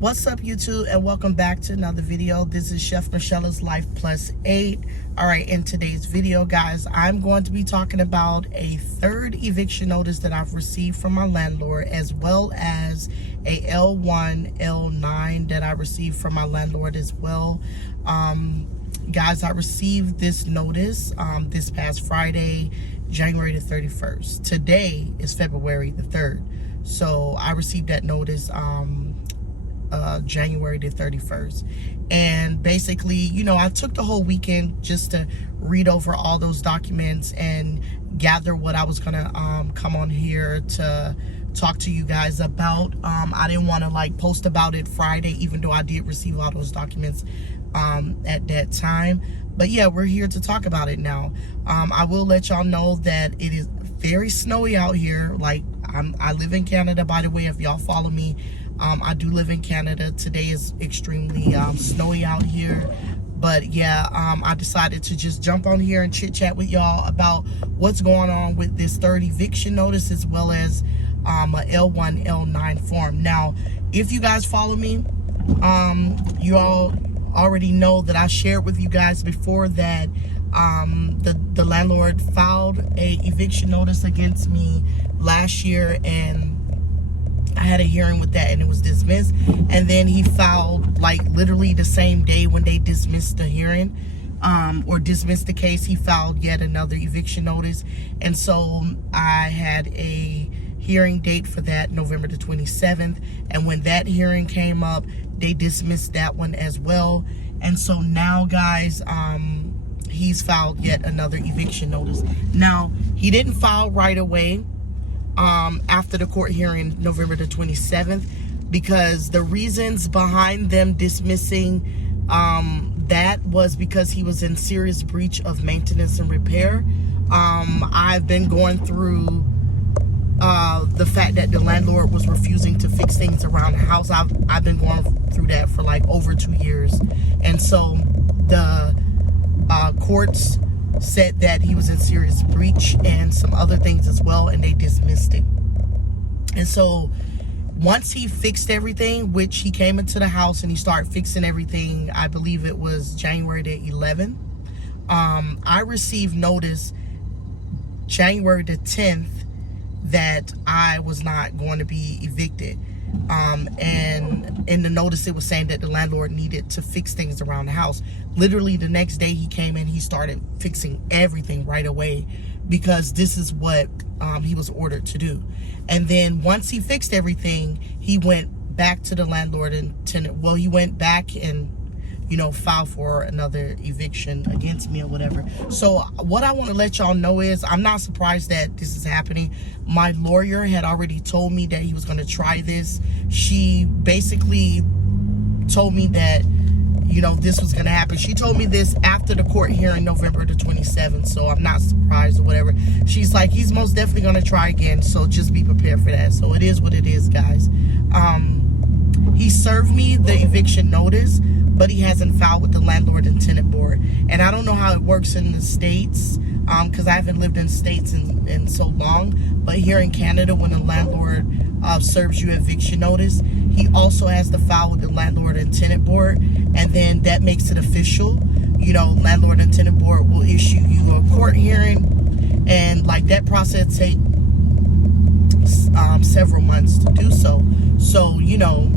What's up, YouTube, and welcome back to another video. This is Chef Michelle's Life Plus 8. All right, in today's video, guys, I'm going to be talking about a third eviction notice that I've received from my landlord, as well as a L1, L9 that I received from my landlord as well. Guys, I received this notice this past Friday, January the 31st. Today is February the 3rd. So I received that notice January the 31st, and basically, you know, I took the whole weekend just to read over all those documents and gather what I was gonna come on here to talk to you guys about. I didn't want to like post about it Friday, even though I did receive all those documents at that time. But yeah, we're here to talk about it now. I will let y'all know that it is very snowy out here. Like, I live in Canada, by the way, if y'all follow me. I do live in Canada. Today is extremely snowy out here. But yeah, I decided to just jump on here and chit chat with y'all about what's going on with this third eviction notice, as well as a L1, L9 form. Now, if you guys follow me, you all already know that I shared with you guys before that the landlord filed a eviction notice against me last year, and I had a hearing with that and it was dismissed. And then he filed, like, literally the same day when they dismissed the hearing or dismissed the case, he filed yet another eviction notice. And so I had a hearing date for that, November the 27th. And when that hearing came up, they dismissed that one as well. And so now, guys, he's filed yet another eviction notice. Now, he didn't file right away after the court hearing November the 27th, because the reasons behind them dismissing that was because he was in serious breach of maintenance and repair. I've been going through the fact that the landlord was refusing to fix things around the house. I've been going through that for like over 2 years, and so the courts said that he was in serious breach and some other things as well, and they dismissed it. And so once he fixed everything, which he came into the house and he started fixing everything, I believe it was January the 11th, I received notice January the 10th that I was not going to be evicted. And in the notice, it was saying that the landlord needed to fix things around the house. Literally the next day he came in, he started fixing everything right away, because this is what he was ordered to do. And then once he fixed everything, he went back to the landlord and tenant. Well, he went back and, you know, filed for another eviction against me or whatever. So what I want to let y'all know is I'm not surprised that this is happening. My lawyer had already told me that he was going to try this. She basically told me that, you know, this was going to happen. She told me this after the court hearing November the 27th, so I'm not surprised or whatever. She's like, he's most definitely going to try again, so just be prepared for that. So it is what it is, guys. He served me the eviction notice, but he hasn't filed with the landlord and tenant board. And I don't know how it works in the States, because I haven't lived in States in so long. But here in Canada, when the landlord serves you eviction notice, he also has to file with the landlord and tenant board, and then that makes it official. You know, landlord and tenant board will issue you a court hearing, and like that process takes several months to do so. So, you know,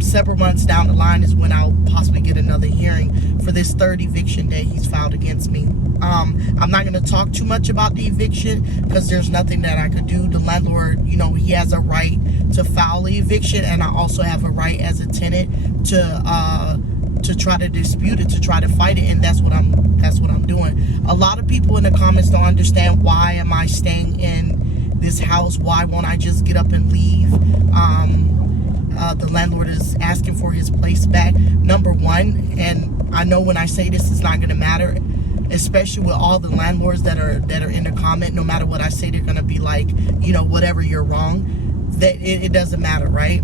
several months down the line is when I'll possibly get another hearing for this third eviction that he's filed against me. I'm not going to talk too much about the eviction, because there's nothing that I could do. The landlord, you know, he has a right to file the eviction, and I also have a right as a tenant to try to dispute it, to try to fight it, and that's what I'm doing. A lot of people in the comments don't understand, why am I staying in this house? Why won't I just get up and leave? The landlord is asking for his place back. Number one, and I know when I say this, it's not going to matter, especially with all the landlords that are in the comment. No matter what I say, they're going to be like, you know, whatever, you're wrong. That it doesn't matter, right?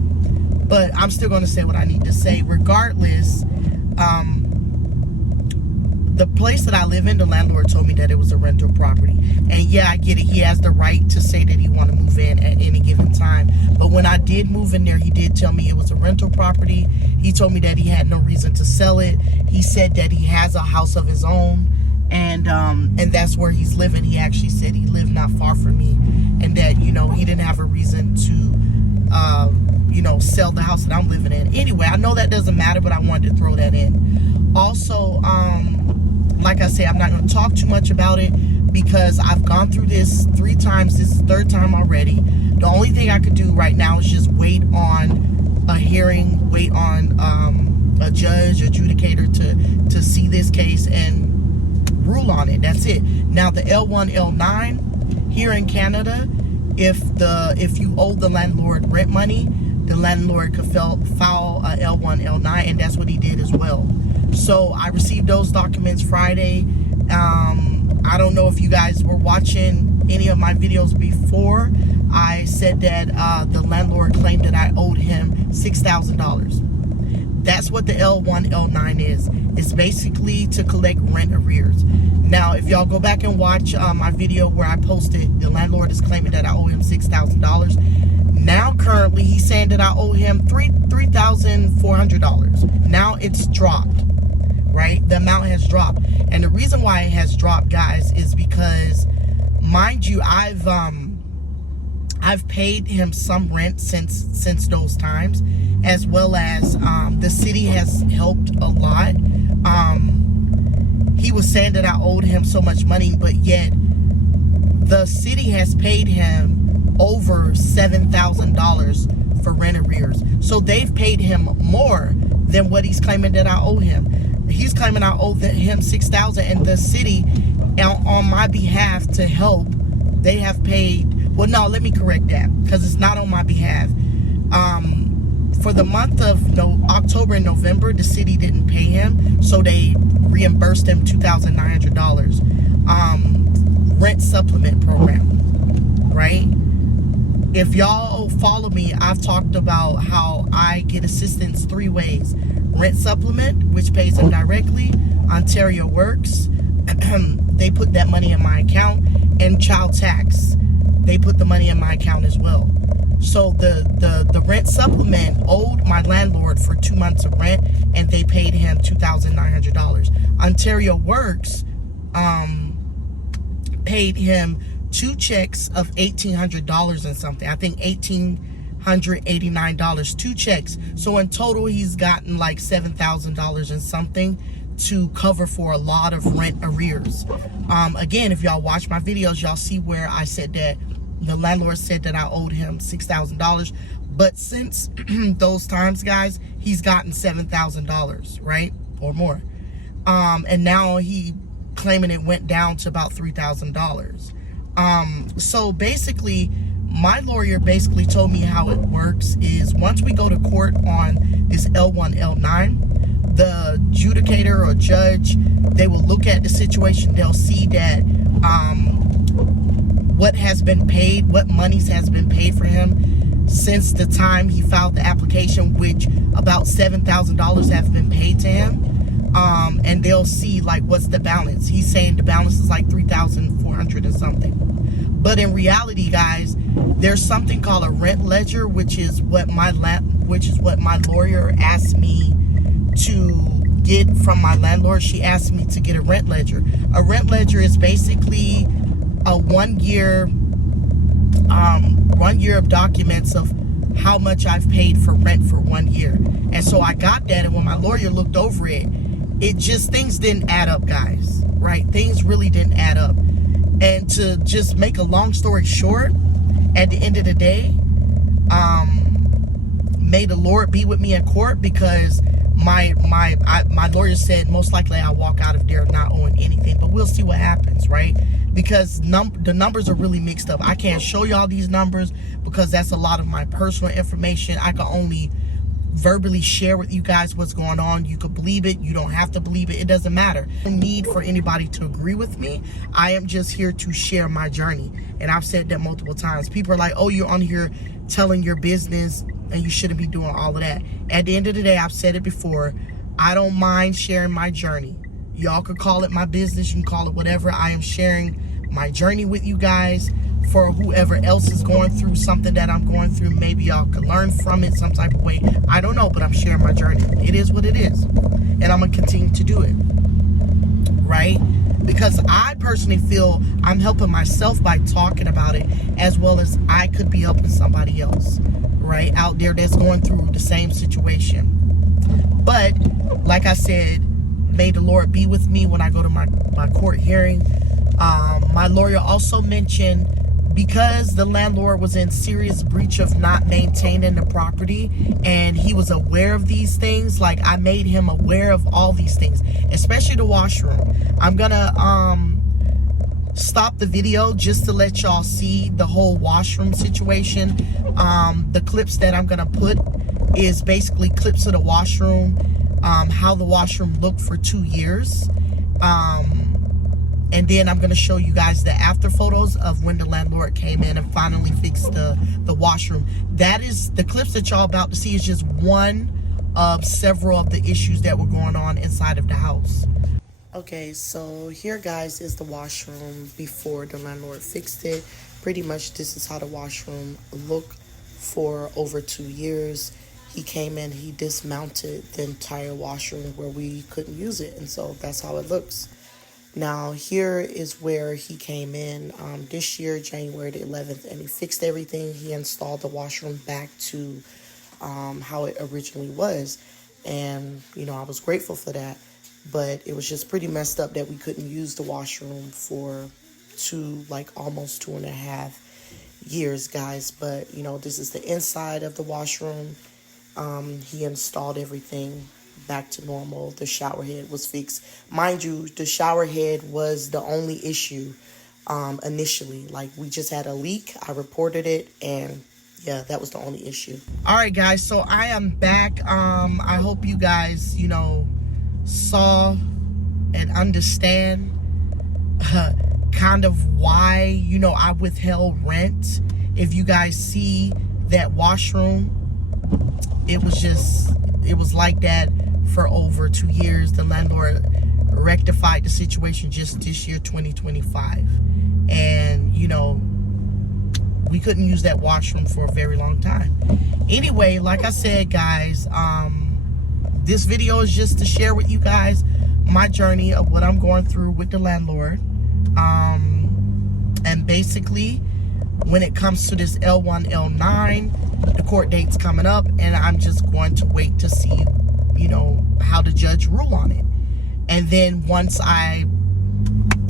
But I'm still going to say what I need to say regardless. the place that I live in, the landlord told me that it was a rental property. And yeah, I get it. He has the right to say that he want to move in at any given time. But when I did move in there, he did tell me it was a rental property. He told me that he had no reason to sell it. He said that he has a house of his own, and that's where he's living. He actually said he lived not far from me, and that, you know, he didn't have a reason to, you know, sell the house that I'm living in. Anyway, I know that doesn't matter, but I wanted to throw that in. Also, like I said, I'm not going to talk too much about it because I've gone through this 3 times. This is the 3rd time already. The only thing I could do right now is just wait on a hearing, wait on a judge, adjudicator to see this case and rule on it. That's it. Now, the L1, L9 here in Canada, if you owe the landlord rent money, the landlord could file a L1, L9, and that's what he did as well. So I received those documents Friday. I don't know if you guys were watching any of my videos before. I said that the landlord claimed that I owed him $6,000. That's what the L1, L9 is. It's basically to collect rent arrears. Now, if y'all go back and watch my video where I posted, the landlord is claiming that I owe him $6,000. Now, currently, he's saying that I owe him $3,400. Now it's dropped, right? The amount has dropped. And the reason why it has dropped, guys, is because, mind you, I've paid him some rent since those times, as well as the city has helped a lot. He was saying that I owed him so much money, but yet the city has paid him over $7,000 for rent arrears. So they've paid him more than what he's claiming that I owe him. He's claiming I owe him $6,000, and the city, on my behalf to help, they have paid. Well, no, let me correct that, because it's not on my behalf. For the month of October and November, the city didn't pay him, so they reimbursed him $2,900. Rent supplement program, right? If y'all follow me, I've talked about how I get assistance 3 ways. Rent supplement, which pays them directly. Ontario Works, they put that money in my account. And child tax, they put the money in my account as well. So the rent supplement owed my landlord for 2 months of rent, and they paid him $2,900. Ontario Works paid him 2 checks of $1,800 and something. I think $1,889, 2 checks. So in total, he's gotten like $7,000 and something to cover for a lot of rent arrears. Again, if y'all watch my videos, y'all see where I said that the landlord said that I owed him $6,000. But since those times, guys, he's gotten $7,000, right? Or more. And now he claiming it went down to about $3,000. So basically, my lawyer basically told me how it works is once we go to court on this L1, L9, the adjudicator or judge, they will look at the situation. They'll see that what has been paid, what monies has been paid for him since the time he filed the application, which about $7,000 have been paid to him. And they'll see like what's the balance. He's saying the balance is like $3,400 and something. But in reality, guys, there's something called a rent ledger, which is what my lawyer asked me to get from my landlord. She asked me to get a rent ledger. A rent ledger is basically a 1 year of documents of how much I've paid for rent for 1 year. And so I got that, and when my lawyer looked over it, things didn't add up, guys, right? Things really didn't add up. And to just make a long story short, at the end of the day, may the Lord be with me in court, because my lawyer said most likely I'll walk out of there not owing anything, but we'll see what happens, right? Because the numbers are really mixed up. I can't show y'all these numbers because that's a lot of my personal information. I can only verbally share with you guys what's going on. You could believe it, you don't have to believe it, it doesn't matter. No need for anybody to agree with me. I am just here to share my journey, and I've said that multiple times. People are like, oh, you're on here telling your business and you shouldn't be doing all of that. At the end of the day, I've said it before, I don't mind sharing my journey. Y'all could call it my business, you can call it whatever. I am sharing my journey with you guys. For whoever else is going through something that I'm going through, maybe y'all could learn from it some type of way. I don't know, but I'm sharing my journey. It is what it is, and I'm gonna continue to do it, right? Because I personally feel I'm helping myself by talking about it, as well as I could be helping somebody else, right, out there that's going through the same situation. But like I said, may the Lord be with me when I go to my court hearing. My lawyer also mentioned, because the landlord was in serious breach of not maintaining the property, and he was aware of these things, like I made him aware of all these things, especially the washroom. I'm gonna stop the video just to let y'all see the whole washroom situation. The clips that I'm gonna put is basically clips of the washroom, how the washroom looked for 2 years. And then I'm going to show you guys the after photos of when the landlord came in and finally fixed the washroom. That is, the clips that y'all about to see is just one of several of the issues that were going on inside of the house. Okay, so here, guys, is the washroom before the landlord fixed it. Pretty much this is how the washroom looked for over 2 years. He came in, he dismounted the entire washroom where we couldn't use it, and so that's how it looks. Now, here is where he came in this year, January the 11th, and he fixed everything. He installed the washroom back to how it originally was. And, you know, I was grateful for that. But it was just pretty messed up that we couldn't use the washroom for almost 2.5 years, guys. But, you know, this is the inside of the washroom. He installed everything back to normal. The shower head was fixed. Mind you, the shower head was the only issue initially. Like, we just had a leak. I reported it, and yeah, that was the only issue. All right, guys, so I am back. I hope you guys, you know, saw and understand kind of why, you know, I withheld rent. If you guys see that washroom, it was like that for over 2 years. The landlord rectified the situation just this year, 2025. And, you know, we couldn't use that washroom for a very long time. Anyway, like I said, guys, this video is just to share with you guys my journey of what I'm going through with the landlord. And basically, when it comes to this L1, L9, the court date's coming up, and I'm just going to wait to see, you know, how the judge rule on it. And then once I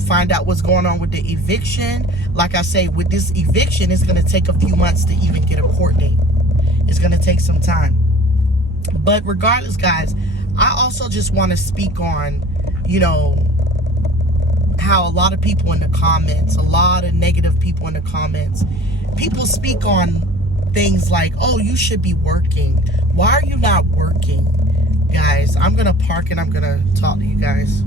find out what's going on with the eviction, like I say, with this eviction, it's going to take a few months to even get a court date. It's going to take some time. But regardless, guys, I also just want to speak on, you know, how a lot of people in the comments, a lot of negative people in the comments, people speak on things like, oh, you should be working. Why are you not working? Guys, I'm going to park and I'm going to talk to you guys.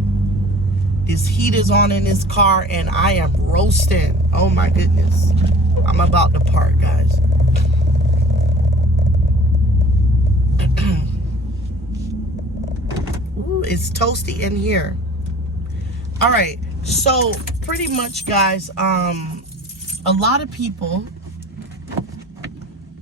This heat is on in this car and I am roasting. Oh my goodness. I'm about to park, guys. Ooh, it's toasty in here. All right. So pretty much, guys, a lot of people.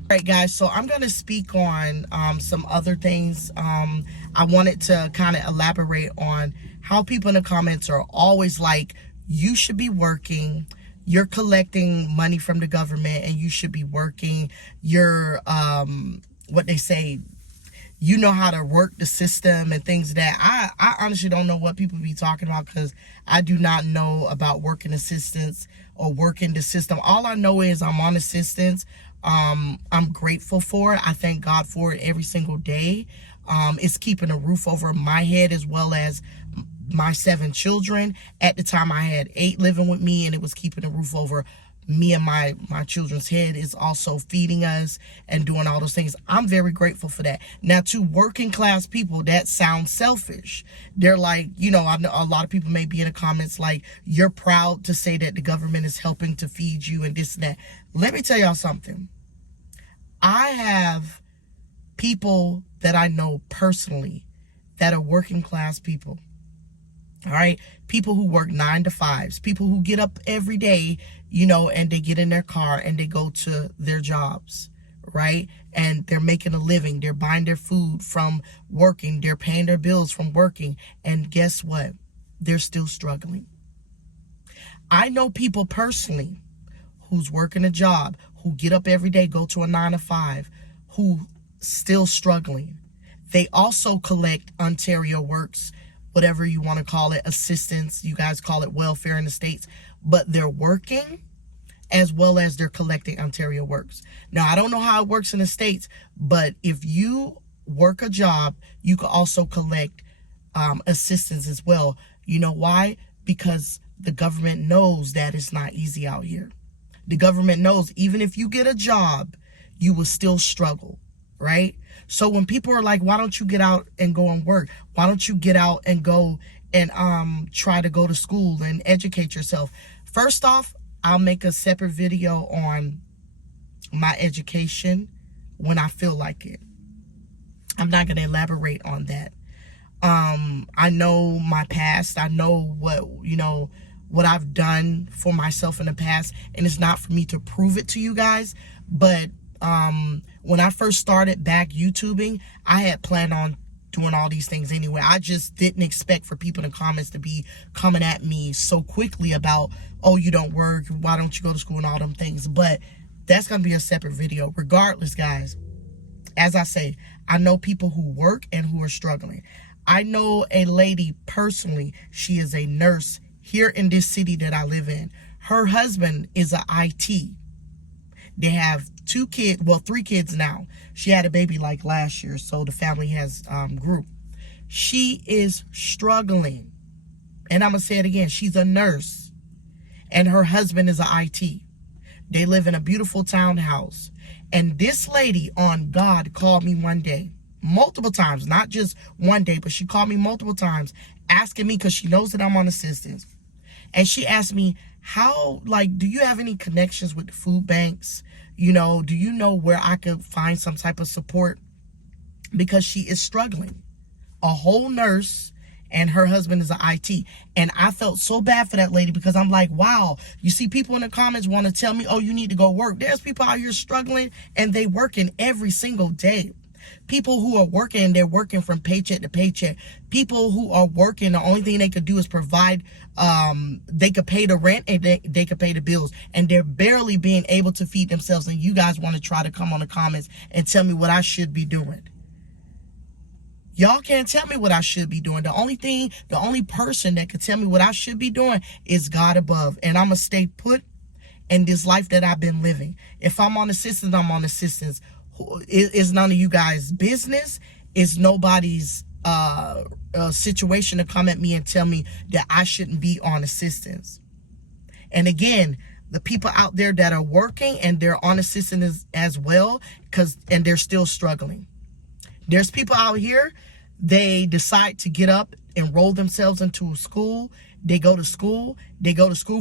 All right, guys, so I'm going to speak on some other things. I wanted to kind of elaborate on how people in the comments are always like, you should be working, you're collecting money from the government, and you should be working. You're, what they say, you know how to work the system and things that I honestly don't know what people be talking about, because I do not know about working assistance or working the system. All I know is I'm on assistance. I'm grateful for it. I thank God for it every single day. It's keeping a roof over my head as well as my 7 children. At the time, I had 8 living with me, and it was keeping a roof over me and my children's head. Is also feeding us and doing all those things. I'm very grateful for that. Now, to working class people, that sounds selfish. They're like, you know, I know a lot of people may be in the comments like, you're proud to say that the government is helping to feed you and this and that. Let me tell y'all something. I have people that I know personally that are working class people. All right. People who work 9 to 5s, people who get up every day, and they get in their car and they go to their jobs, right? And they're making a living. They're buying their food from working. They're paying their bills from working. And guess what? They're still struggling. I know people personally who's working a job, who get up every day, go to a 9 to 5, who still struggling. They also collect Ontario Works, whatever you want to call it, assistance. You guys call it welfare in the States, but they're working as well as they're collecting Ontario Works. Now, I don't know how it works in the States, but if you work a job, you can also collect assistance as well. You know why? Because the government knows that it's not easy out here. The government knows even if you get a job, you will still struggle, right? So when people are like, why don't you get out and go and work? Why don't you get out and go and try to go to school and educate yourself? First off, I'll make a separate video on my education when I feel like it. I'm not going to elaborate on that. I know my past. I know what I've done for myself in the past, and it's not for me to prove it to you guys, but when I first started back YouTubing, I had planned on doing all these things anyway. I just didn't expect for people in the comments to be coming at me so quickly about, oh, you don't work, why don't you go to school, and all them things. But that's going to be a separate video. Regardless, guys, as I say, I know people who work and who are struggling. I know a lady personally. She is a nurse here in this city that I live in. Her husband is a IT. They have 2 kids, well, 3 kids now. She had a baby like last year, so the family has grew. She is struggling. And I'm going to say it again. She's a nurse. And her husband is a IT. They live in a beautiful townhouse. And this lady on God called me one day, multiple times, not just one day, but she called me multiple times, asking me, because she knows that I'm on assistance. And she asked me, do you have any connections with the food banks? Do you know where I could find some type of support? Because she is struggling. A whole nurse, and her husband is an IT. And I felt so bad for that lady, because I'm like, wow, you see people in the comments want to tell me, oh, you need to go work. There's people out here struggling, and they working every single day. People who are working, they're working from paycheck to paycheck. People who are working, the only thing they could do is provide, they could pay the rent and they could pay the bills. And they're barely being able to feed themselves. And you guys want to try to come on the comments and tell me what I should be doing. Y'all can't tell me what I should be doing. The only person that can tell me what I should be doing is God above. And I'm going to stay put in this life that I've been living. If I'm on assistance, I'm on assistance. It's none of you guys' business. It's nobody's situation to come at me and tell me that I shouldn't be on assistance. And again, the people out there that are working and they're on assistance as well, and they're still struggling. There's people out here, they decide to get up, enroll themselves into a school. They go to school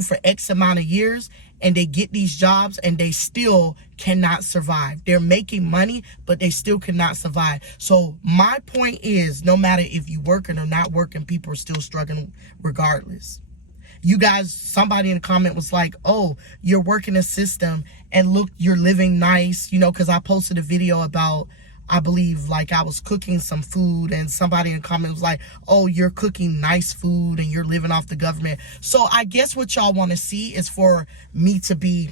for X amount of years, and they get these jobs, and they still cannot survive. They're making money, but they still cannot survive. So my point is, no matter if you're working or not working, people are still struggling regardless. You guys, somebody in the comment was like, oh, you're working a system, and look, you're living nice, because I posted a video about, I believe, like, I was cooking some food, and somebody in the comment was like, oh, you're cooking nice food and you're living off the government. So I guess what y'all want to see is for me to be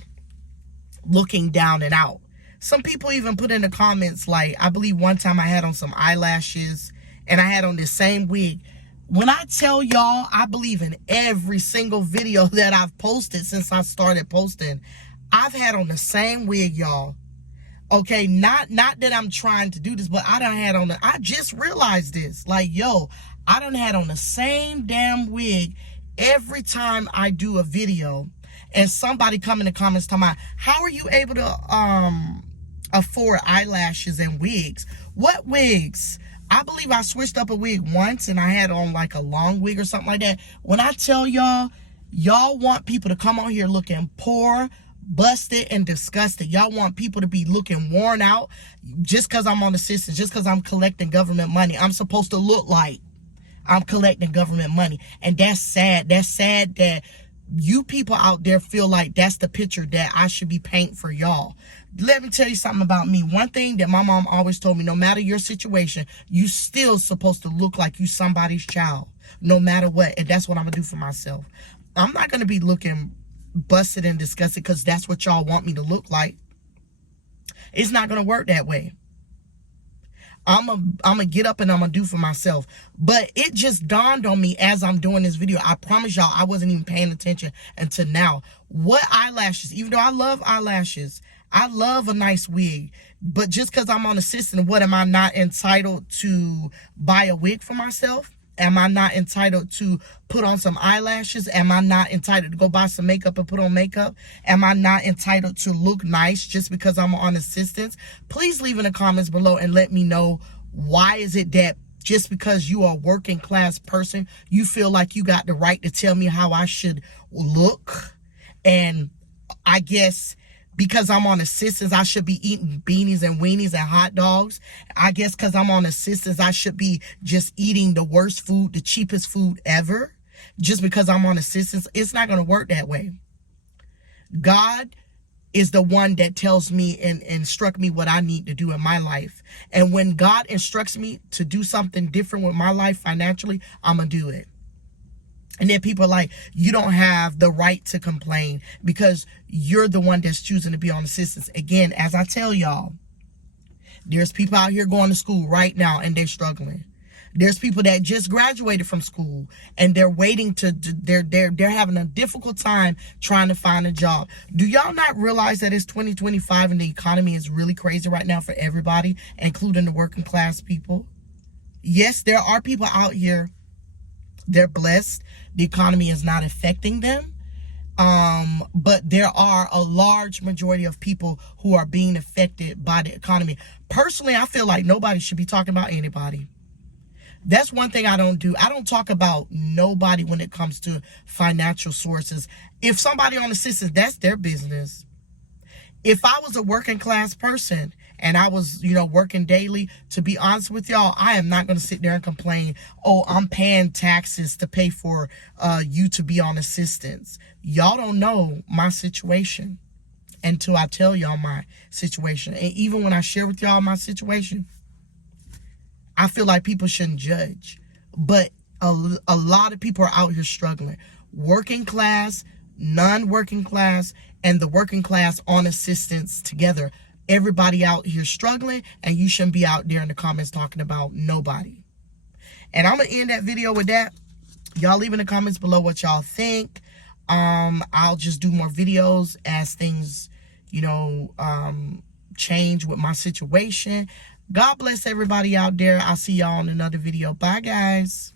looking down and out. Some people even put in the comments, like, I believe one time I had on some eyelashes and I had on this same wig. When I tell y'all, I believe in every single video that I've posted since I started posting, I've had on the same wig, y'all. Okay, not that I'm trying to do this, but I just realized this. Like, yo, I done had on the same damn wig every time I do a video. And somebody come in the comments talking about, how are you able to afford eyelashes and wigs? What wigs? I believe I switched up a wig once and I had on like a long wig or something like that. When I tell y'all want people to come on here looking poor, busted, and disgusted. Y'all want people to be looking worn out just because I'm on assistance, just because I'm collecting government money. I'm supposed to look like I'm collecting government money. And that's sad. That's sad that you people out there feel like that's the picture that I should be painting for y'all. Let me tell you something about me. One thing that my mom always told me, no matter your situation, you still supposed to look like you somebody's child, no matter what. And that's what I'm going to do for myself. I'm not going to be looking busted and disgusted because that's what y'all want me to look like. It's not going to work that way. I'm gonna get up and I'm gonna do for myself. But it just dawned on me as I'm doing this video. I promise y'all I wasn't even paying attention until now. What eyelashes, even though I love eyelashes, I love a nice wig, but just because I'm on assistant, what, am I not entitled to buy a wig for myself? Am I not entitled to put on some eyelashes? Am I not entitled to go buy some makeup and put on makeup? Am I not entitled to look nice just because I'm on assistance? Please leave in the comments below and let me know, why is it that just because you are a working class person, you feel like you got the right to tell me how I should look? And I guess because I'm on assistance, I should be eating beanies and weenies and hot dogs. I guess because I'm on assistance, I should be just eating the worst food, the cheapest food ever. Just because I'm on assistance, it's not going to work that way. God is the one that tells me and instruct me what I need to do in my life. And when God instructs me to do something different with my life financially, I'm going to do it. And then people are like, you don't have the right to complain because you're the one that's choosing to be on assistance. Again, as I tell y'all, there's people out here going to school right now and they're struggling. There's people that just graduated from school and they're waiting to, they're having a difficult time trying to find a job. Do y'all not realize that it's 2025 and the economy is really crazy right now for everybody, including the working class people? Yes, there are people out here, they're blessed. The economy is not affecting them. But there are a large majority of people who are being affected by the economy. Personally, I feel like nobody should be talking about anybody. That's one thing I don't do. I don't talk about nobody when it comes to financial sources. If somebody on assistance, that's their business. If I was a working class person and I was, working daily, to be honest with y'all, I am not going to sit there and complain, oh, I'm paying taxes to pay for you to be on assistance. Y'all don't know my situation until I tell y'all my situation. And even when I share with y'all my situation, I feel like people shouldn't judge. But a lot of people are out here struggling. Working class, non-working class, and the working class on assistance together. Everybody out here struggling, and you shouldn't be out there in the comments talking about nobody. And I'm going to end that video with that. Y'all leave in the comments below what y'all think. I'll just do more videos as things, change with my situation. God bless everybody out there. I'll see y'all in another video. Bye, guys.